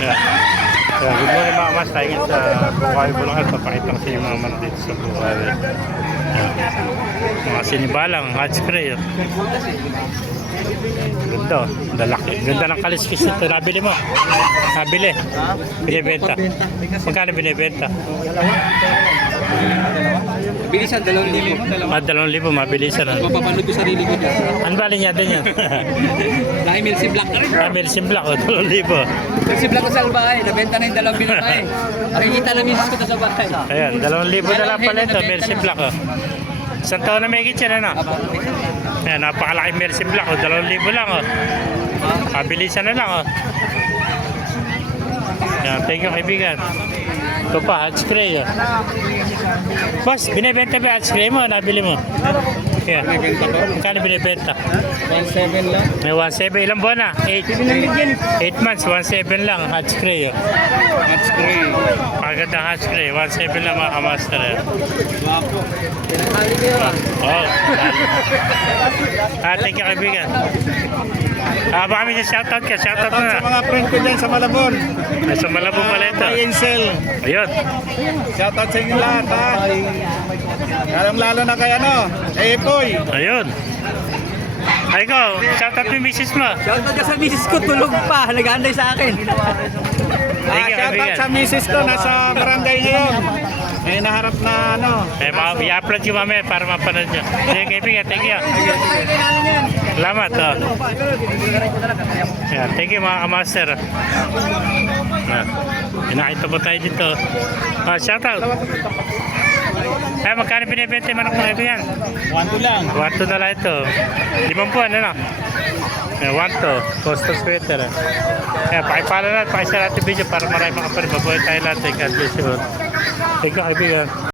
Ayan. Ayan, good morning mga mas. Tayo ngayon sa Bukawi Bulacan. Papakita ko sa inyo mga manok dito sa Bukawi. Ayan. Mga sinibalang, hot spray. Ganda, lalaki. Ganda ng kaliskis ito. Nabili mo? Nabili? Binibenta? Magkano binibenta? Bilisan, 2,000. 2,000, mabilisan. Mapapanood ko sarili ko dyan. Ano bali niya din yan? Dahil Milsi Black na rin. Mercy Black, 2,000. Milsi Black ko sa bahay. Nabenta na yung 2 binabay. Makikita na misis ko na sa bahay. Ayan, 2,000 na lang pala ito, Mercy Black. Oh. Isang taon na may kitchen, ano? Ayan, napakalaki Mercy Black, 2,000 lang. Oh. Pabilisan na lang. Oh. Ayan, thank you kaibigan. Ito pa, hot spray. Oh. Boss, binibenta ba hot spray mo? Nabili mo? Ayan. Magkano binibenta? 1,700 lang. May 1,700. Ilang buwan na? 8 months, 1,700 lang. Hot spray. Oh. Hot spray. Paganda hot spray, 1,700 lang mga kamaster. Wapo. Oh. Thank you kaibigan. Baka may shoutout ka, shoutout mo na. Sa mga friend ko dyan sa Malabon. Nasa Malabo pala ito. Ansel. Ayun. Shoutout sa inyo lahat ha. Lalo na kay Epoy. Ayun. Ay ko, shoutout mo yung misis mo. Shoutout ka sa misis ko, tulog pa. Nag-aanday sa akin. Thank you, Shoutout kaibigan. sa misis ko, nasa barangay ngayon. May naharap na I-upload ko mamaya para mapanood nyo. Sige kaibigan, thank you. Salamat. Oh. Yeah, thank you mga kamaster. Pinakita po tayo dito. Shoutout. Magkano binibenta yung manok mo kaibigan? 1-2 lang. 1-2 na lang ito. 5 buwan, ano? 1-2. Costa sweater. Pakipala natin, pakisara natin video para marami makaparin. Mabuhay tayo lahat. God bless you. Thank you, kaibigan.